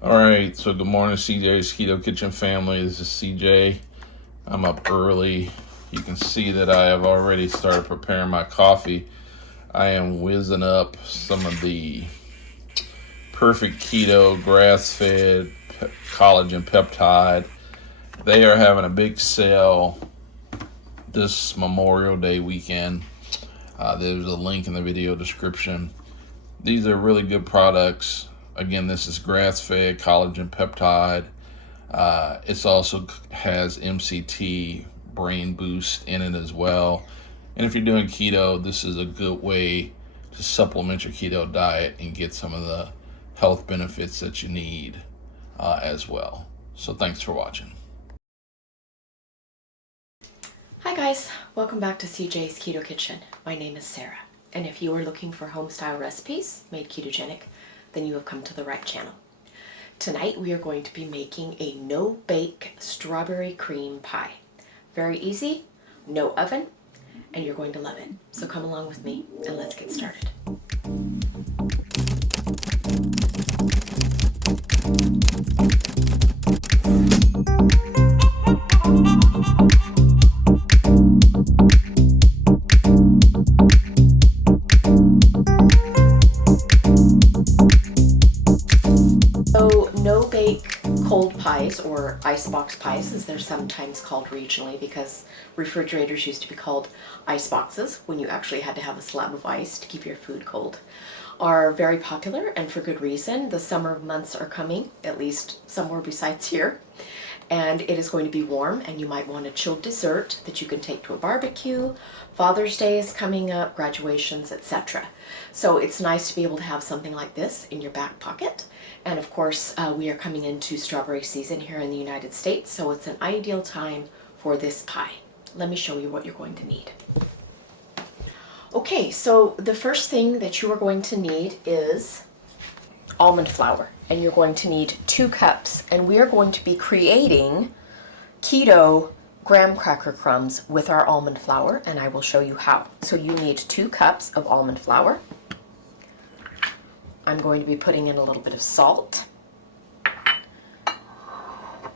Alright, so good morning, CJ's Keto Kitchen family. This is CJ. I'm up early. You can see that I have already started preparing my coffee. I am whizzing up some of the perfect keto, grass-fed, collagen peptide. They are having a big sale this Memorial Day weekend. There's a link in the video description. These are really good products. Again, this is grass-fed collagen peptide. It also has MCT brain boost in it as well. And if you're doing keto, this is a good way to supplement your keto diet and get some of the health benefits that you need as well. So thanks for watching. Hi guys, welcome back to CJ's Keto Kitchen. My name is Sarah, and if you are looking for home-style recipes made ketogenic, then you have come to the right channel. Tonight we are going to be making a no-bake strawberry cream pie. Very easy, no oven, and you're going to love it. So come along with me and let's get started. So no-bake cold pies, or icebox pies as they're sometimes called regionally, because refrigerators used to be called ice boxes when you actually had to have a slab of ice to keep your food cold, are very popular, and for good reason. The summer months are coming, at least somewhere besides here, and it is going to be warm, and you might want a chilled dessert that you can take to a barbecue. Father's Day is coming up, graduations, etc. So it's nice to be able to have something like this in your back pocket. And of course, we are coming into strawberry season here in the United States, so it's an ideal time for this pie. Let me show you what you're going to need. Okay, so the first thing that you are going to need is almond flour, and you're going to need 2 cups, and we are going to be creating keto graham cracker crumbs with our almond flour, and I will show you how. So you need 2 cups of almond flour. I'm going to be putting in a little bit of salt.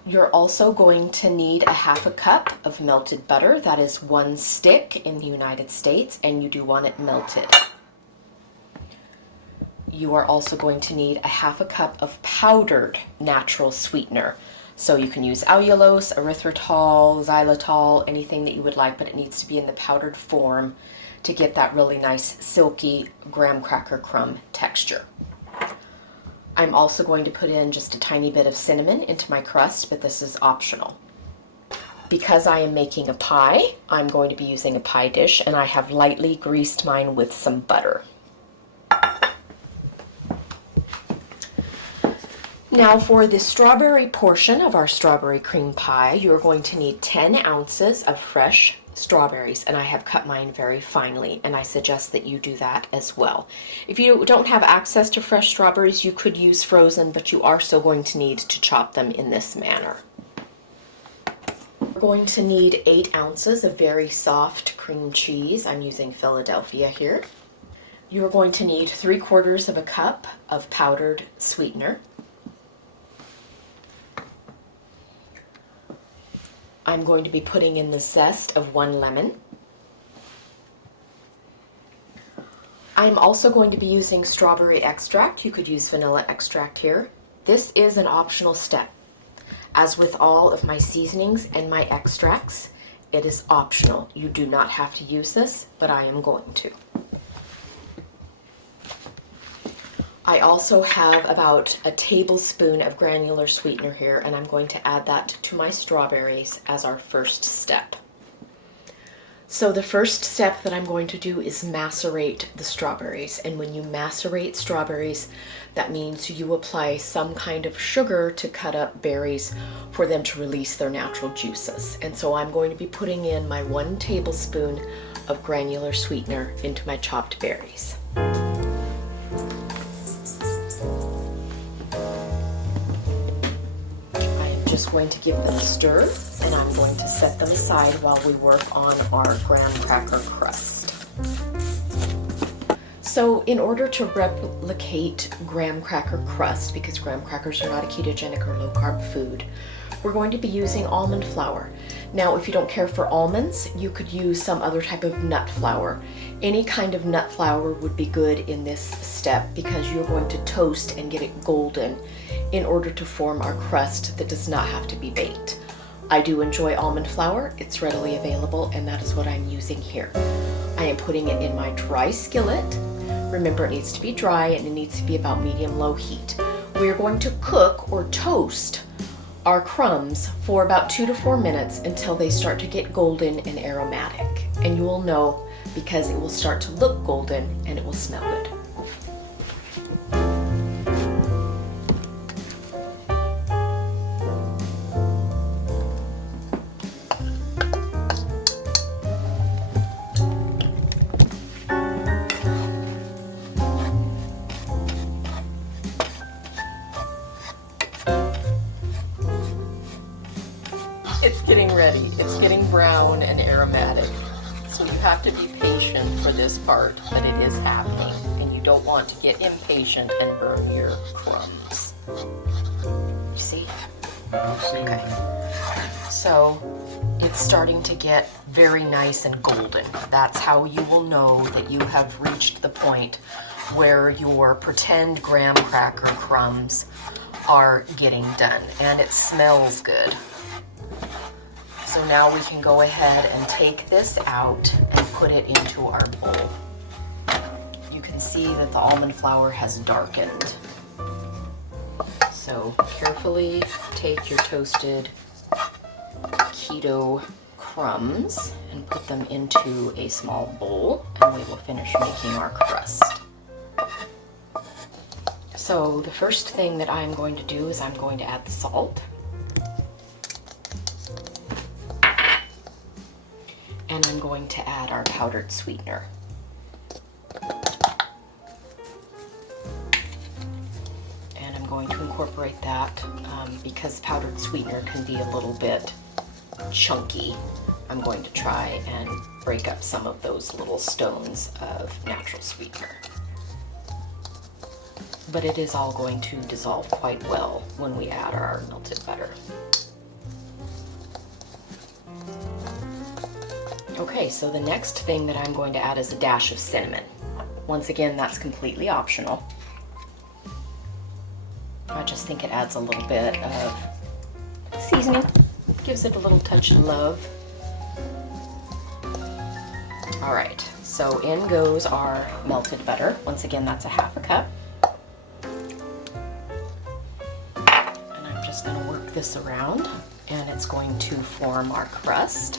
You're also going to need a 1/2 cup of melted butter. That is 1 stick in the United States, and you do want it melted. You are also going to need a 1/2 cup of powdered natural sweetener. So you can use allulose, erythritol, xylitol, anything that you would like, but it needs to be in the powdered form to get that really nice silky graham cracker crumb texture. I'm also going to put in just a tiny bit of cinnamon into my crust, but this is optional. Because I am making a pie, I'm going to be using a pie dish, and I have lightly greased mine with some butter. Now for the strawberry portion of our strawberry cream pie, you're going to need 10 ounces of fresh strawberries, and I have cut mine very finely, and I suggest that you do that as well. If you don't have access to fresh strawberries, you could use frozen, but you are still going to need to chop them in this manner. We're going to need 8 ounces of very soft cream cheese. I'm using Philadelphia here. You're going to need 3/4 of a cup of powdered sweetener. I'm going to be putting in the zest of 1 lemon. I'm also going to be using strawberry extract. You could use vanilla extract here. This is an optional step. As with all of my seasonings and my extracts, it is optional. You do not have to use this, but I am going to. I also have about a tablespoon of granular sweetener here, and I'm going to add that to my strawberries as our first step. So the first step that I'm going to do is macerate the strawberries, and when you macerate strawberries, that means you apply some kind of sugar to cut up berries for them to release their natural juices. And so I'm going to be putting in my 1 tablespoon of granular sweetener into my chopped berries. Just going to give them a stir, and I'm going to set them aside while we work on our graham cracker crust. So in order to replicate graham cracker crust, because graham crackers are not a ketogenic or low carb food, we're going to be using almond flour. Now, if you don't care for almonds, you could use some other type of nut flour. Any kind of nut flour would be good in this step because you're going to toast and get it golden in order to form our crust that does not have to be baked. I do enjoy almond flour. It's readily available, and that is what I'm using here. I am putting it in my dry skillet. Remember, it needs to be dry and it needs to be about medium-low heat. We are going to cook or toast our crumbs for about 2 to 4 minutes until they start to get golden and aromatic. And you will know because it will start to look golden and it will smell good. It's getting ready. It's getting brown and aromatic. So you have to be patient for this part, but it is happening. And you don't want to get impatient and burn your crumbs. You see? Okay. So it's starting to get very nice and golden. That's how you will know that you have reached the point where your pretend graham cracker crumbs are getting done. And it smells good. So now we can go ahead and take this out and put it into our bowl. You can see that the almond flour has darkened. So carefully take your toasted keto crumbs and put them into a small bowl, and we will finish making our crust. So the first thing that I'm going to do is I'm going to add the salt. And I'm going to add our powdered sweetener. And I'm going to incorporate that because powdered sweetener can be a little bit chunky. I'm going to try and break up some of those little stones of natural sweetener. But it is all going to dissolve quite well when we add our melted butter. Okay, so the next thing that I'm going to add is a dash of cinnamon. Once again, that's completely optional. I just think it adds a little bit of seasoning, gives it a little touch of love. All right, so in goes our melted butter. Once again, that's a half a cup. And I'm just going to work this around, and it's going to form our crust.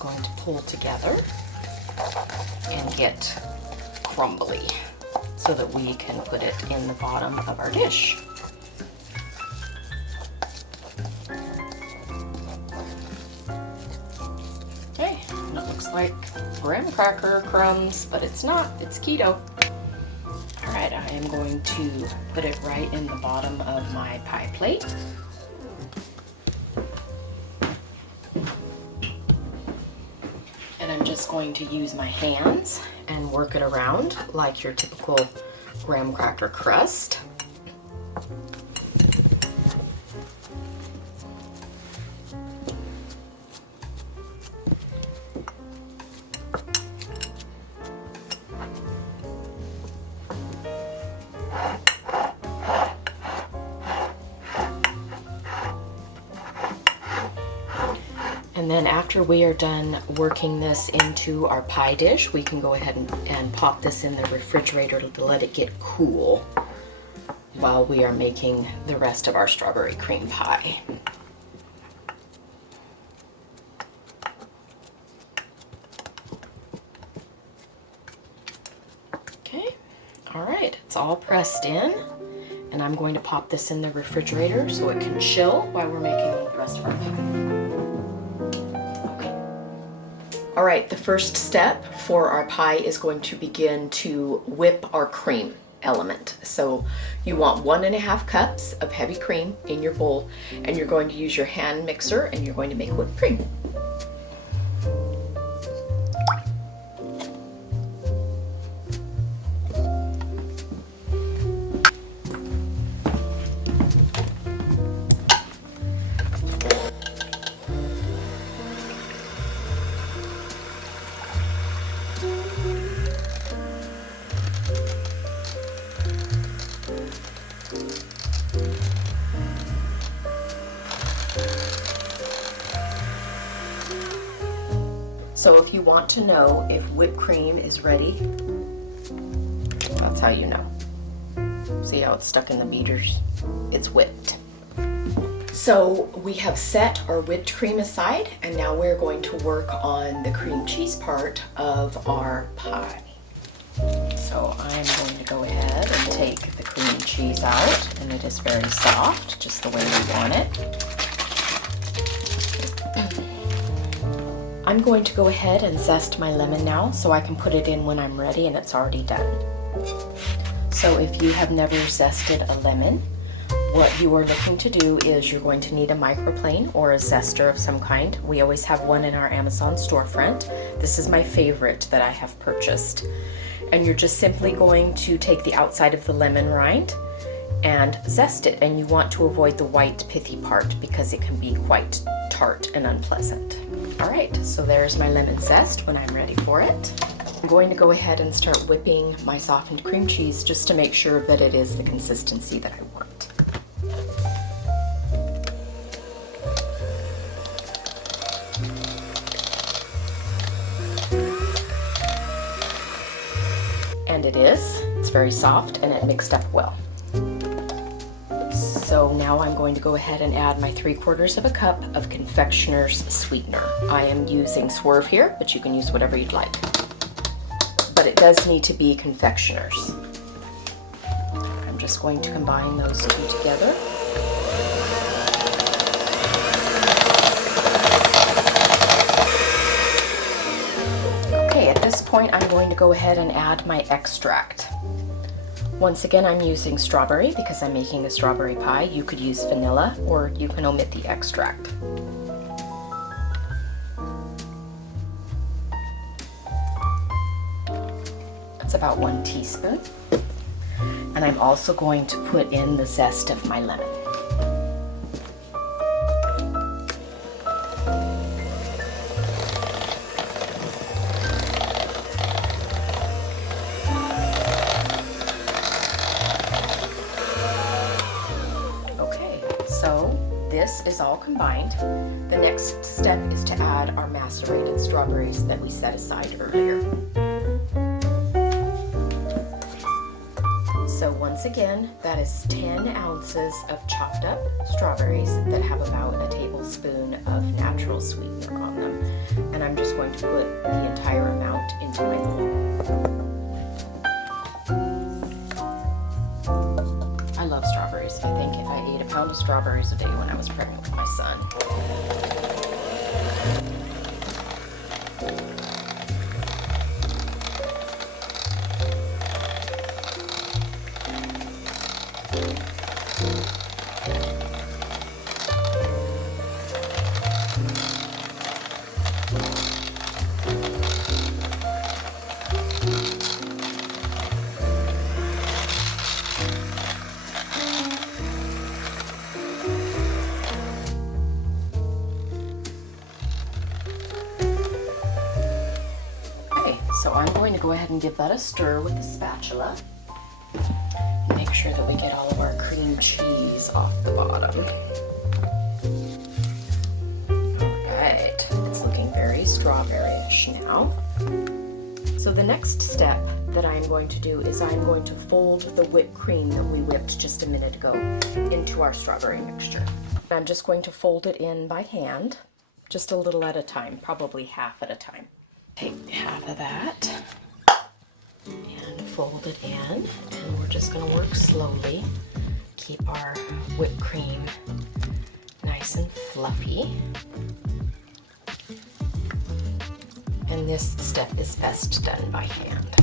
Going to pull together and get crumbly so that we can put it in the bottom of our dish. Okay, and it looks like graham cracker crumbs, but it's not, it's keto. All right, I am going to put it right in the bottom of my pie plate. I'm just going to use my hands and work it around like your typical graham cracker crust. And then after we are done working this into our pie dish, we can go ahead and pop this in the refrigerator to let it get cool while we are making the rest of our strawberry cream pie. Okay, all right, it's all pressed in, and I'm going to pop this in the refrigerator so it can chill while we're making the rest of our pie. All right, the first step for our pie is going to begin to whip our cream element. So you want 1.5 cups of heavy cream in your bowl, and you're going to use your hand mixer and you're going to make whipped cream. So if you want to know if whipped cream is ready, that's how you know. See how it's stuck in the beaters? It's whipped. So we have set our whipped cream aside, and now we're going to work on the cream cheese part of our pie. So I'm going to go ahead and take the cream cheese out, and it is very soft, just the way we want it. I'm going to go ahead and zest my lemon now so I can put it in when I'm ready and it's already done. So if you have never zested a lemon, what you are looking to do is you're going to need a microplane or a zester of some kind. We always have one in our Amazon storefront. This is my favorite that I have purchased. And you're just simply going to take the outside of the lemon rind and zest it. And you want to avoid the white pithy part because it can be quite tart and unpleasant. All right, so there's my lemon zest when I'm ready for it. I'm going to go ahead and start whipping my softened cream cheese just to make sure that it is the consistency that I want. And it is. It's very soft and it mixed up well. So now I'm going to go ahead and add my 3/4 of a cup of confectioner's sweetener. I am using Swerve here, but you can use whatever you'd like. But it does need to be confectioner's. I'm just going to combine those two together. Okay, at this point I'm going to go ahead and add my extract. Once again, I'm using strawberry because I'm making a strawberry pie. You could use vanilla or you can omit the extract. That's about 1 teaspoon. And I'm also going to put in the zest of my lemon. So this is all combined. The next step is to add our macerated strawberries that we set aside earlier. So once again, that is 10 ounces of chopped up strawberries that have about a tablespoon of natural sweetener on them. And I'm just going to put the entire amount into my bowl. I love strawberries. I think if I ate a pound of strawberries a day when I was pregnant with my son. So I'm going to go ahead and give that a stir with a spatula. Make sure that we get all of our cream cheese off the bottom. Alright, it's looking very strawberry-ish now. So the next step that I'm going to do is I'm going to fold the whipped cream that we whipped just a minute ago into our strawberry mixture. I'm just going to fold it in by hand, just a little at a time, probably half at a time. Take half of that and fold it in, and we're just going to work slowly. Keep our whipped cream nice and fluffy. And this step is best done by hand.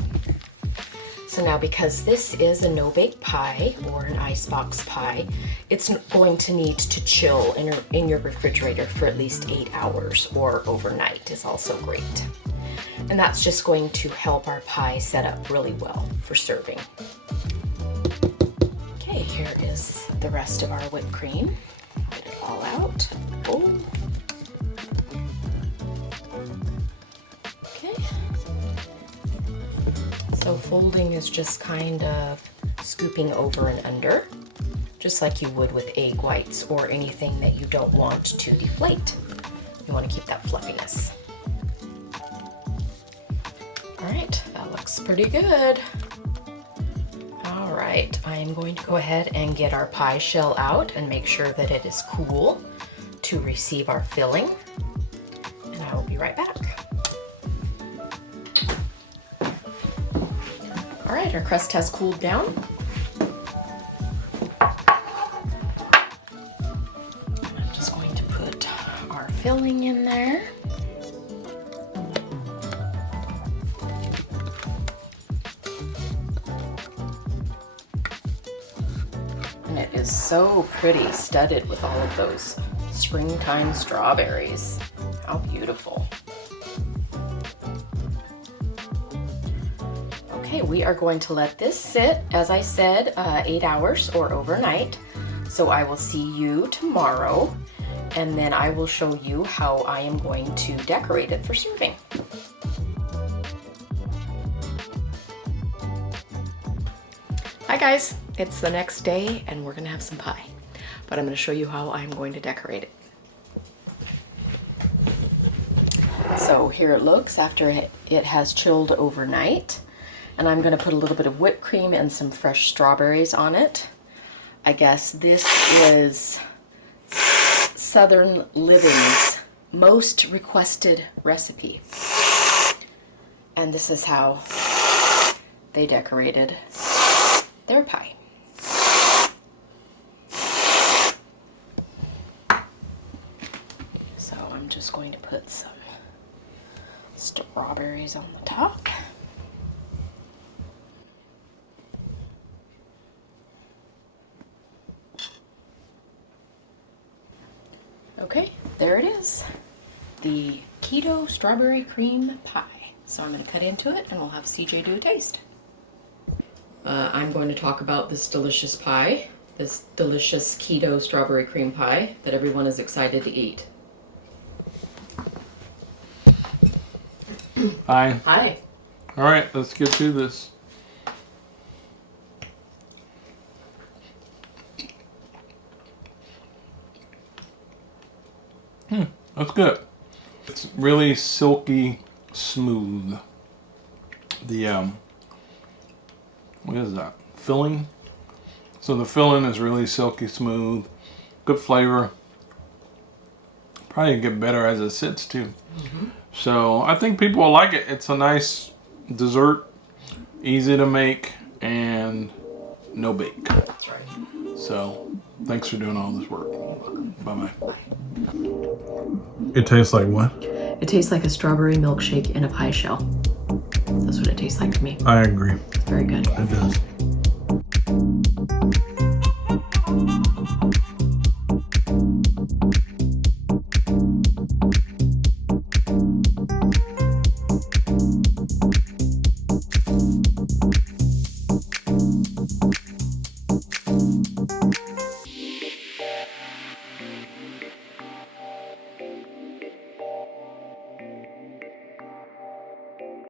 So now, because this is a no-bake pie or an icebox pie, it's going to need to chill in your refrigerator for at least 8 hours, or overnight is also great. And that's just going to help our pie set up really well for serving. Okay, here is the rest of our whipped cream. Get it all out. Oh. Okay. So folding is just kind of scooping over and under, just like you would with egg whites or anything that you don't want to deflate. You want to keep that fluffiness. right, that looks pretty good. All right, I am going to go ahead and get our pie shell out and make sure that it is cool to receive our filling. And I will be right back. All right, our crust has cooled down. I'm just going to put our filling in there. And it is so pretty, studded with all of those springtime strawberries. How beautiful. Okay, we are going to let this sit, as I said, 8 hours or overnight. So I will see you tomorrow, and then I will show you how I am going to decorate it for serving. Hi guys, it's the next day and we're gonna have some pie, but I'm gonna show you how I'm going to decorate it. So here it looks after it has chilled overnight. And I'm gonna put a little bit of whipped cream and some fresh strawberries on it. I guess this is Southern Living's most requested recipe. And this is how they decorated their pie. So I'm just going to put some strawberries on the top. Okay, there it is. The keto strawberry cream pie. So I'm going to cut into it and we'll have CJ do a taste. I'm going to talk about this delicious pie, this delicious keto strawberry cream pie that everyone is excited to eat. Hi. Hi. All right, let's get to this. That's good. It's really silky smooth. The what is that? Filling. So the filling is really silky smooth. Good flavor. Probably get better as it sits too. So I think people will like it. It's a nice dessert, easy to make, and no bake. That's right. So thanks for doing all this work. Bye-bye. Bye. It tastes like what? It tastes like a strawberry milkshake in a pie shell. That's what it tastes like to me. I agree. It's very good. It does.